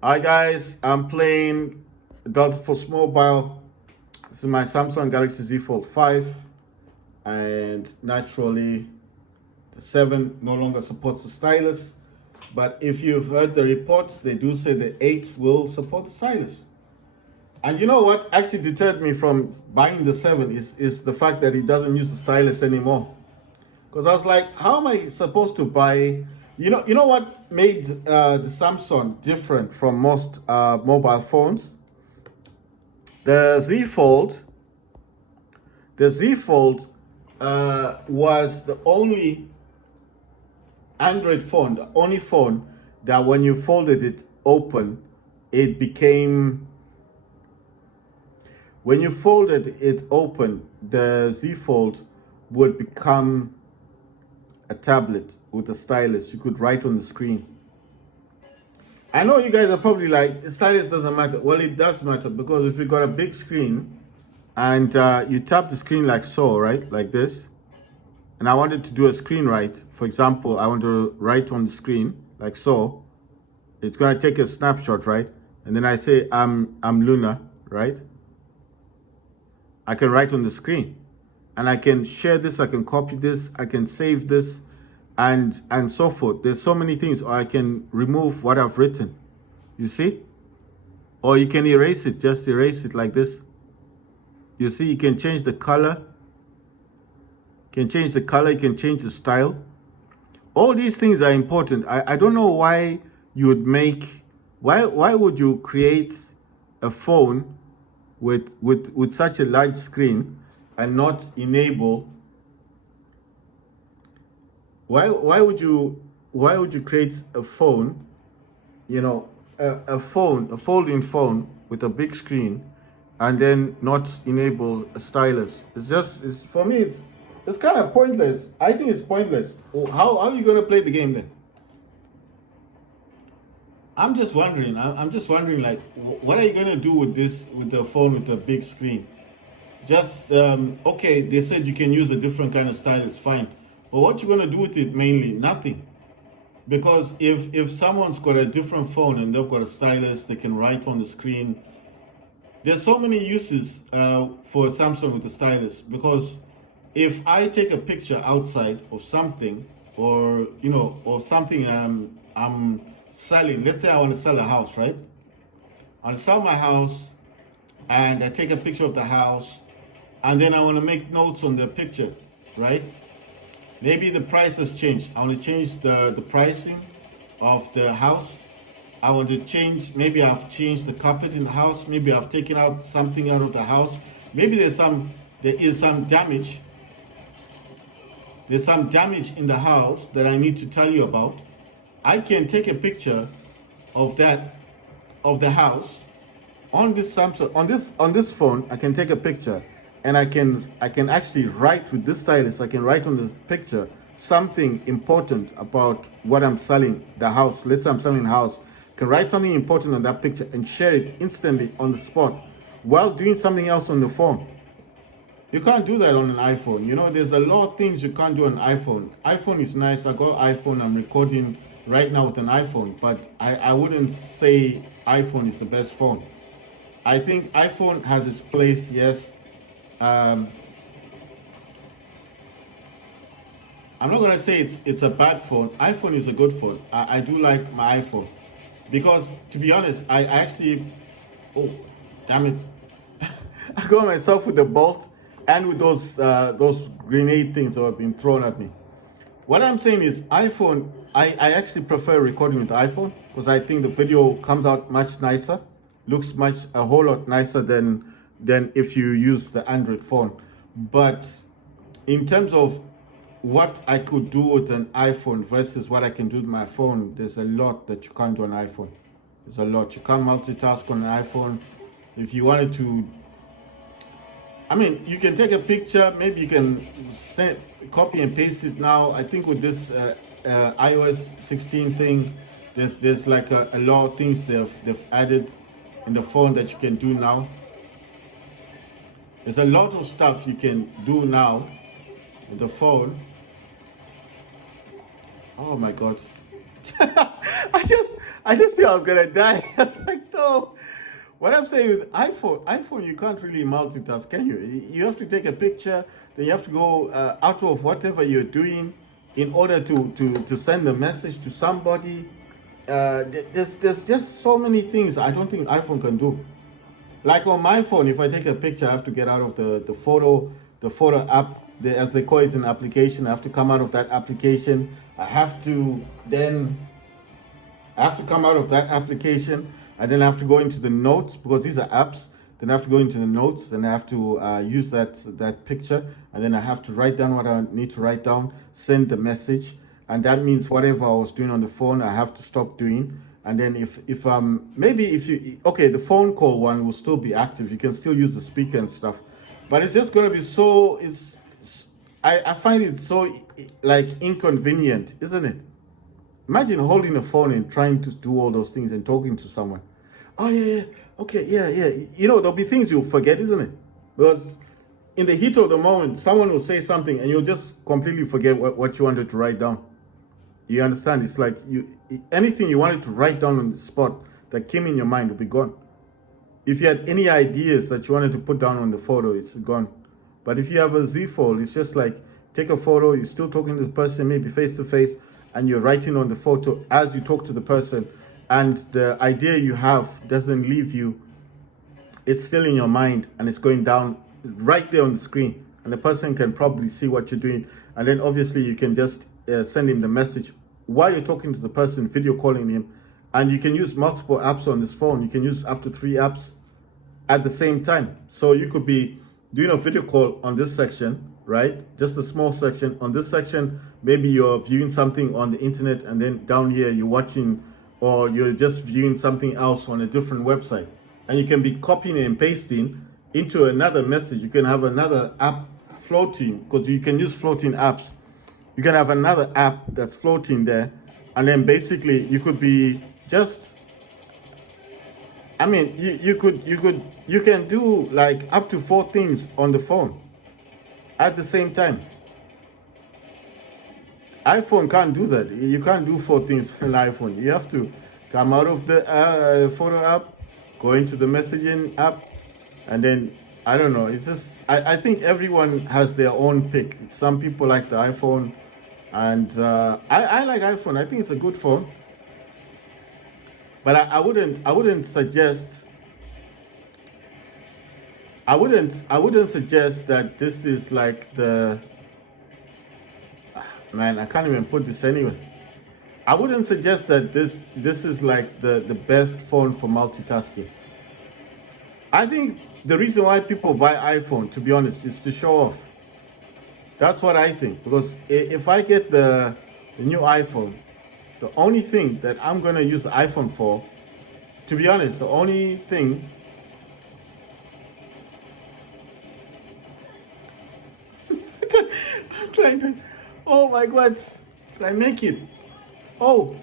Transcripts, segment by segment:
Hi guys, I'm playing Delta Force Mobile. This is my Samsung Galaxy Z Fold 5, and naturally the 7 no longer supports the stylus. But if you've heard the reports, they do say the 8 will support the stylus. And you know what actually deterred me from buying the 7 is the fact that it doesn't use the stylus anymore. Because I was like, how am I supposed to buy? You know what made the Samsung different from most mobile phones? The Z Fold, the Z Fold was the only Android phone, the only phone that when you folded it open, it became when you folded it open, the Z Fold would become a tablet with a stylus. You could write on the screen. I know you guys are probably like, stylus doesn't matter. Well, it does matter because if you got a big screen and you tap the screen like so, right? Like this. And I wanted to do a screen write. For example, I want to write on the screen like so. It's going to take a snapshot, right? And then I say, I'm Luna, right? I can write on the screen. And I can share this, I can copy this, I can save this, and so forth. There's so many things. Or I can remove what I've written. You see? Or you can erase it, just erase it like this. You see, you can change the color. You can change the color, you can change the style. All these things are important. I don't know why you would make, why would you create a phone with such a large screen and not enable, why would you create a phone, a folding phone with a big screen and then not enable a stylus? It's for me, it's kind of pointless. I think it's pointless. How are you going to play the game then? I'm just wondering. I'm just wondering, like, what are you going to do with this, with the phone with a big screen? Just okay, they said you can use a different kind of stylus, fine. But what you going to do with it? Mainly nothing. Because if someone's got a different phone and they've got a stylus, they can write on the screen. There's so many uses for Samsung with the stylus, because if I take a picture outside of something, or something I'm selling, let's say I want to sell a house, right? I want to sell my house, and I take a picture of the house, and then I want to make notes on the picture, right? Maybe the price has changed. I want to change the pricing of the house. I want to change, maybe I've changed the carpet in the house. Maybe I've taken out something out of the house. Maybe there is some damage. There's some damage in the house that I need to tell you about. I can take a picture of the house on this Samsung, on this phone. I can take a picture, and I can actually write with this stylus. I can write on this picture something important about what I'm selling, the house. Let's say I'm selling a house. I can write something important on that picture and share it instantly on the spot while doing something else on the phone. You can't do that on an iPhone. There's a lot of things you can't do on an iPhone. iPhone is nice. I got iPhone. I'm recording right now with an iPhone, but I wouldn't say iPhone is the best phone. I think iPhone has its place, yes. I'm not gonna say it's a bad phone. iPhone is a good phone. I do like my iPhone, because to be honest, I actually, oh, damn it, I got myself with the bolt and with those grenade things that have been thrown at me. What I'm saying is iPhone, I actually prefer recording with iPhone because I think the video comes out much nicer, looks a whole lot nicer than if you use the Android phone. But in terms of what I could do with an iPhone versus what I can do with my phone, there's a lot that you can't do on an iPhone. There's a lot. You can't multitask on an iPhone. If you wanted to, you can take a picture, maybe you can copy and paste it now. I think with this iOS 16 thing, there's like a lot of things they've added in the phone that you can do now. There's a lot of stuff you can do now with the phone. Oh my God. I I just think I was gonna die. I was like, no. What I'm saying with iPhone, you can't really multitask, can you? You have to take a picture, then you have to go out of whatever you're doing in order to send a message to somebody. There's just so many things I don't think iPhone can do. Like on my phone, if I take a picture, I have to get out of the photo app, as they call it, an application. I have to come out of that application. I have to come out of that application. I then have to go into the notes because these are apps. Then I have to go into the notes. Then I have to use that picture, and then I have to write down what I need to write down, send the message, and that means whatever I was doing on the phone, I have to stop doing. And then if the phone call one will still be active. You can still use the speaker and stuff, but it's just gonna be so. I find it so like inconvenient, isn't it? Imagine holding a phone and trying to do all those things and talking to someone. Oh yeah, okay, yeah. There'll be things you'll forget, isn't it? Because in the heat of the moment, someone will say something and you'll just completely forget what you wanted to write down. You understand? It's like anything you wanted to write down on the spot that came in your mind will be gone. If you had any ideas that you wanted to put down on the photo, it's gone. But if you have a Z Fold, it's just like take a photo, you're still talking to the person, maybe face to face, and you're writing on the photo as you talk to the person, and the idea you have doesn't leave you. It's still in your mind and it's going down right there on the screen, and the person can probably see what you're doing. And then obviously you can just send him the message while you're talking to the person, video calling him. And you can use multiple apps on this phone. You can use up to 3 apps at the same time. So you could be doing a video call on this section, right? Just a small section. On this section, maybe you're viewing something on the internet, and then down here you're watching, or you're just viewing something else on a different website. And you can be copying and pasting into another message. You can have another app floating, because you can use floating apps. You can have another app that's floating there, and then basically you could be just, I mean, you can do like up to 4 things on the phone at the same time. iPhone can't do that. You can't do 4 things on iPhone. You have to come out of the photo app, go into the messaging app, and then I don't know. It's just I think everyone has their own pick. Some people like the iPhone, and I like iPhone. I think it's a good phone, but I wouldn't suggest. I wouldn't suggest that this is like the. Man, I can't even put this anyway. I wouldn't suggest that this is like the best phone for multitasking. I think the reason why people buy iPhone, to be honest, is to show off. That's what I think. Because if I get the new iPhone, the only thing that I'm gonna use the iPhone for, to be honest, the only thing I'm trying to. Oh my God! Should I make it? Oh.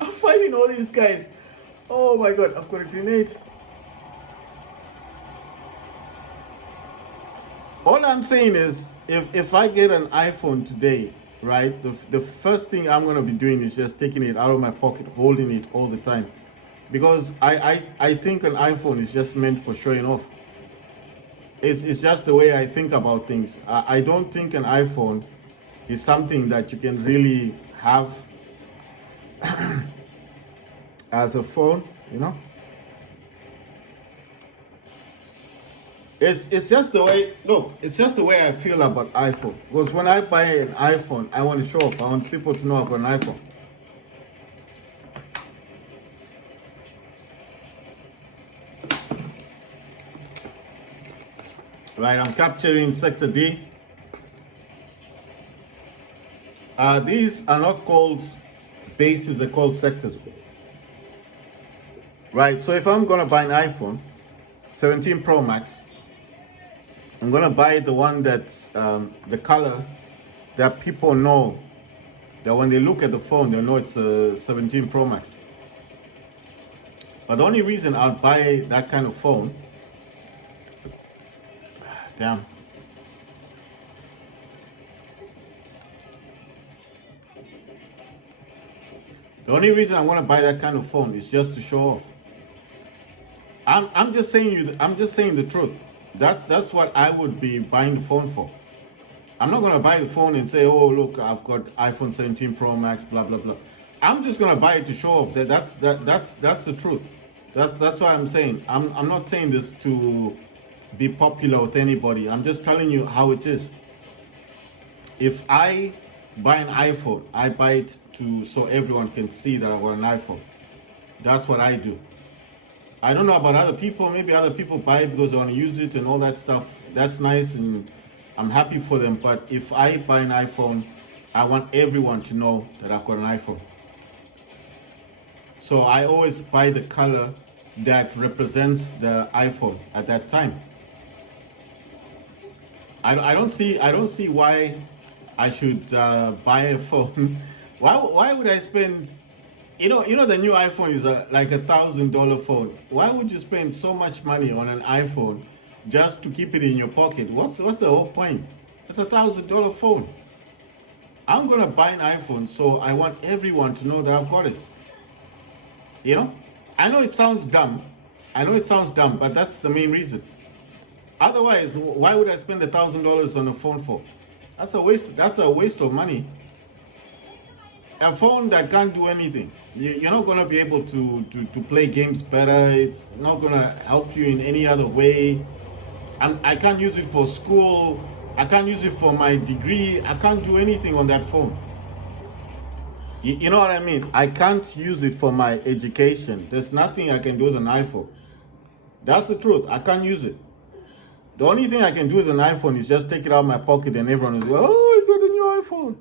I'm fighting all these guys. Oh my God! I've got a grenade. All I'm saying is, if I get an iPhone today, right, the first thing I'm gonna be doing is just taking it out of my pocket, holding it all the time, because I think an iPhone is just meant for showing off. It's just the way I think about things. I don't think an iPhone is something that you can really have as a phone, you know. It's just the way. Look, it's just the way I feel about iPhone. Because when I buy an iPhone, I want to show off. I want people to know I've got an iPhone. Right, I'm capturing sector D. These are not called bases, they're called sectors. Right, so if I'm gonna buy an iPhone 17 Pro Max, I'm gonna buy the one that's the color that people know, that when they look at the phone, they know it's a 17 Pro Max. But the only reason I'll buy that kind of phone, damn. The only reason I want to buy that kind of phone is just to show off. I'm just saying I'm just saying the truth. That's what I would be buying the phone for. I'm not gonna buy the phone and say, oh look, I've got iPhone 17 Pro Max, blah blah blah. I'm just gonna buy it to show off. That's the truth. That's what I'm saying. I'm not saying this to be popular with anybody. I'm just telling you how it is. If I buy an iPhone, I buy it so everyone can see that I got an iPhone. That's what I do. I don't know about other people. Maybe other people buy it because they want to use it and all that stuff. That's nice and I'm happy for them. But if I buy an iPhone, I want everyone to know that I've got an iPhone. So I always buy the color that represents the iPhone at that time. I don't see why I should buy a phone. Why would I spend? You know the new iPhone is like $1,000 phone. Why would you spend so much money on an iPhone just to keep it in your pocket? What's the whole point? It's $1,000 phone. I'm gonna buy an iPhone, so I want everyone to know that I've got it. You know, I know it sounds dumb. But that's the main reason. Otherwise, why would I spend $1,000 on a phone for? That's a waste. That's a waste of money. A phone that can't do anything. You're not gonna be able to play games better. It's not gonna help you in any other way. I can't use it for school. I can't use it for my degree. I can't do anything on that phone. You know what I mean? I can't use it for my education. There's nothing I can do with an iPhone. That's the truth. I can't use it. The only thing I can do with an iPhone is just take it out of my pocket and everyone is like, oh, you got a new iPhone.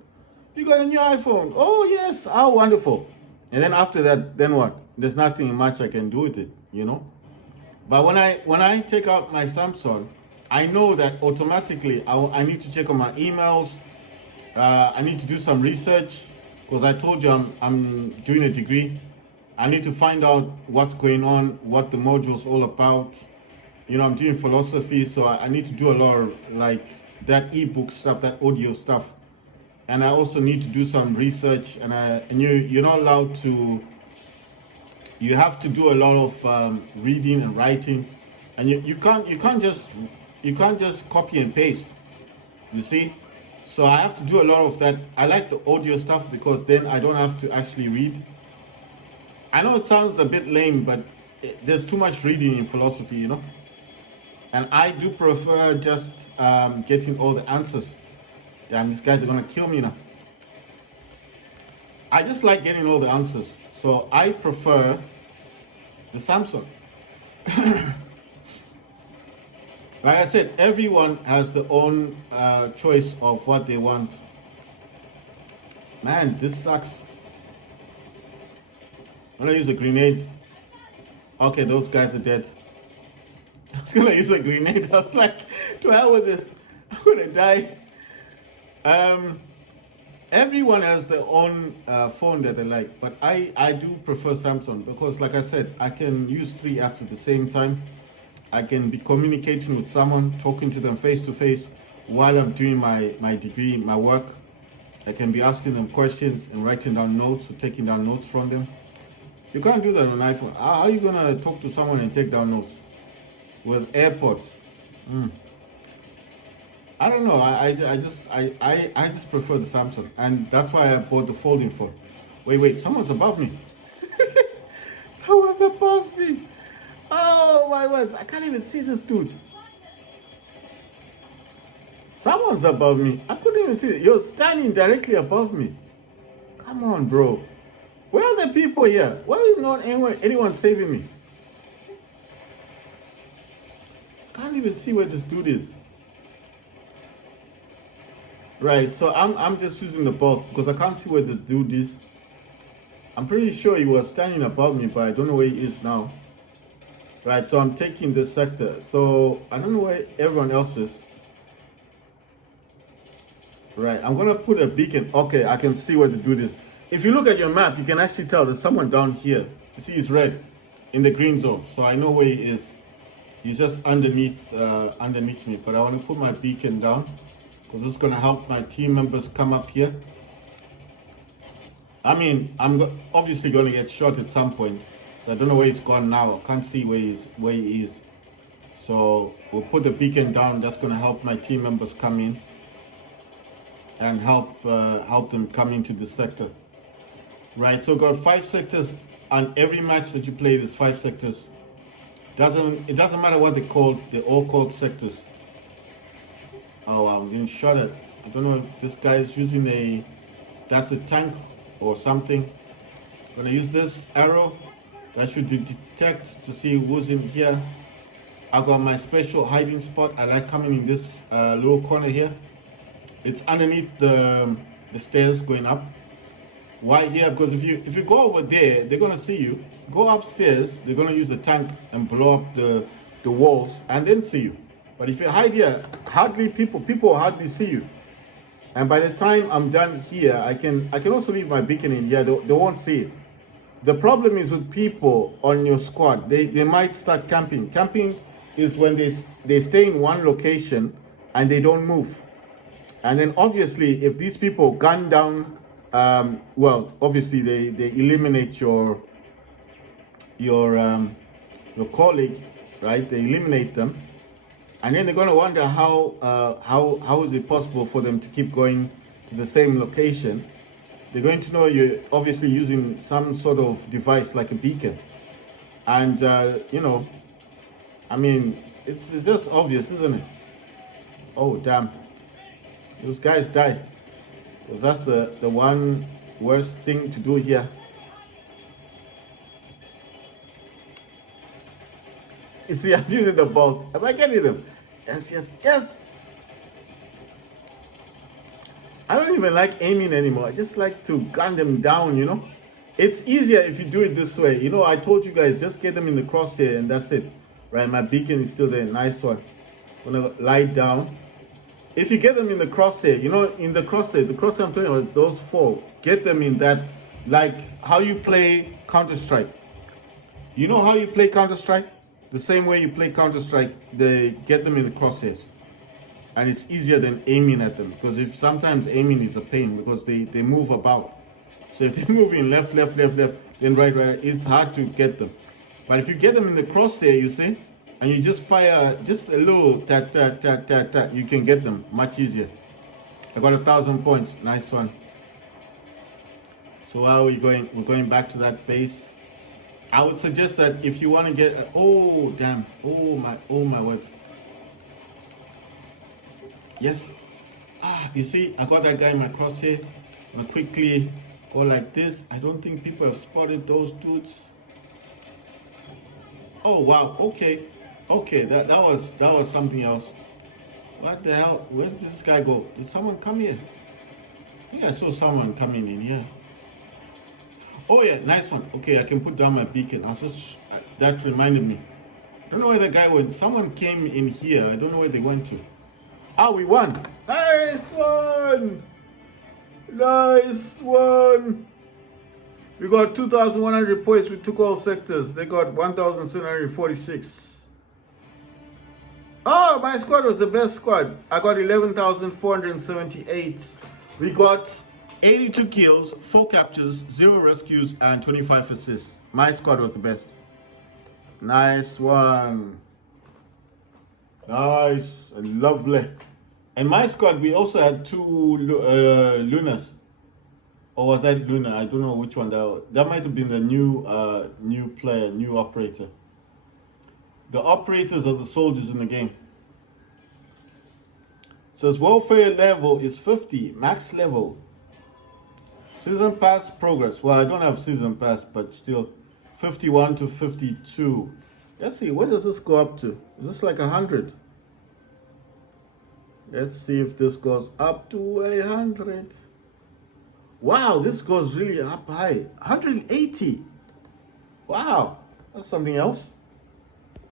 You got a new iPhone. Oh, yes. How wonderful. And then after that, then what? There's nothing much I can do with it, you know? But when I take out my Samsung, I know that automatically I need to check on my emails. I need to do some research because I told you I'm doing a degree. I need to find out what's going on, what the module's all about. You know, I'm doing philosophy, so I need to do a lot of like that ebook stuff, that audio stuff. And I also need to do some research, and you're not allowed to. You have to do a lot of reading and writing, and you can't just copy and paste. You see, so I have to do a lot of that. I like the audio stuff because then I don't have to actually read. I know it sounds a bit lame, but there's too much reading in philosophy, you know. And I do prefer just getting all the answers. Damn, these guys are gonna kill me now. I just like getting all the answers. So I prefer the Samsung. Like I said, everyone has their own choice of what they want. Man, this sucks. I'm gonna use a grenade. Okay, those guys are dead. I was gonna use a grenade. I was like, to hell with this. I'm gonna die. Everyone has their own phone that they like, but I do prefer Samsung because, like I said, I can use 3 apps at the same time. I can be communicating with someone, talking to them face to face while I'm doing my degree, my work. I can be asking them questions and writing down notes or taking down notes from them. You can't do that on iPhone. How are you gonna talk to someone and take down notes with AirPods? I don't know. I just prefer the Samsung, and that's why I bought the folding phone. Wait, someone's above me. Someone's above me. Oh my words! I can't even see this dude. Someone's above me. I couldn't even see it. You're standing directly above me. Come on, bro. Where are the people here? Why is not anyone saving me? I can't even see where this dude is. Right, so I'm just using the box because I can't see where the dude is. I'm pretty sure he was standing above me, but I don't know where he is now. Right, so I'm taking this sector. So I don't know where everyone else is. Right, I'm gonna put a beacon. Okay, I can see where the dude is. If you look at your map, you can actually tell there's someone down here. You see he's red in the green zone. So I know where he is. He's just underneath me. But I want to put my beacon down because it's going to help my team members come up here. I mean, obviously going to get shot at some point. So I don't know where he's gone now. I can't see where he is. So we'll put the beacon down. That's going to help my team members come in and help them come into the sector. Right, so got 5 sectors on every match that you play. There's 5 sectors. It doesn't matter what they're called. They're all called sectors. Oh, I'm getting shot at. I don't know if this guy is using that's a tank or something. I'm gonna use this arrow. That should detect to see who's in here. I got my special hiding spot. I like coming in this little corner here. It's underneath the stairs going up. Why here? Because if you go over there, they're gonna see you. Go upstairs, they're gonna use the tank and blow up the walls and then see you. But if you hide here, people hardly see you. And by the time I'm done here, I can also leave my beacon in here. They won't see it. The problem is with people on your squad. They might start camping. Camping is when they stay in one location and they don't move. And then obviously, if these people gun down, well, obviously they eliminate your colleague, right? They eliminate them, and then they're going to wonder how is it possible for them to keep going to the same location. They're going to know you're obviously using some sort of device like a beacon, and you know, I mean, it's just obvious, isn't it? Oh damn, those guys died. Because that's the one worst thing to do here. You see, I'm using the bolt. Am I getting them? Yes, yes, yes. I don't even like aiming anymore. I just like to gun them down, you know. It's easier if you do it this way. You know, I told you guys, just get them in the crosshair and that's it. Right, my beacon is still there. Nice one. I'm gonna lie down. If you get them in the crosshair, you know, in the crosshair I'm talking about, those 4, get them in that, like how you play Counter-Strike. You know how you play Counter-Strike? The same way you play Counter-Strike, they get them in the crosshairs. And it's easier than aiming at them, because if sometimes aiming is a pain because they move about. So if they're moving left, then right, it's hard to get them. But if you get them in the crosshair, you see, and you just fire just a little tat, you can get them much easier. I got 1,000 points. Nice one. So how are we going? We're going back to that base. I would suggest that if you want to get oh damn, oh my words. Yes. You see, I got that guy in my crosshair. I'm gonna quickly go like this. I don't think people have spotted those dudes. Oh wow, okay. Okay, that was something else. What the hell? Where did this guy go? Did someone come here? I think I saw someone coming in here. Oh yeah, nice one. Okay, I can put down my beacon. That reminded me. I don't know where the guy went. Someone came in here. I don't know where they went to. Ah, we won. Nice one. Nice one. We got 2,100 points. We took all sectors. They got 1,746. Oh, my squad was the best squad. I got 11,478. We got 82 kills, 4 captures, 0 rescues, and 25 assists. My squad was the best. Nice one. Nice and lovely. And my squad, we also had 2 Lunas. Or was that Luna? I don't know which one that was. That might have been the new player, new operator. The operators are the soldiers in the game. Says warfare level is 50, max level. Season pass progress. Well, I don't have season pass, but still 51 to 52. Let's see, what does this go up to? Is this like 100? Let's see if this goes up to 100. Wow, this goes really up high. 180. Wow, that's something else.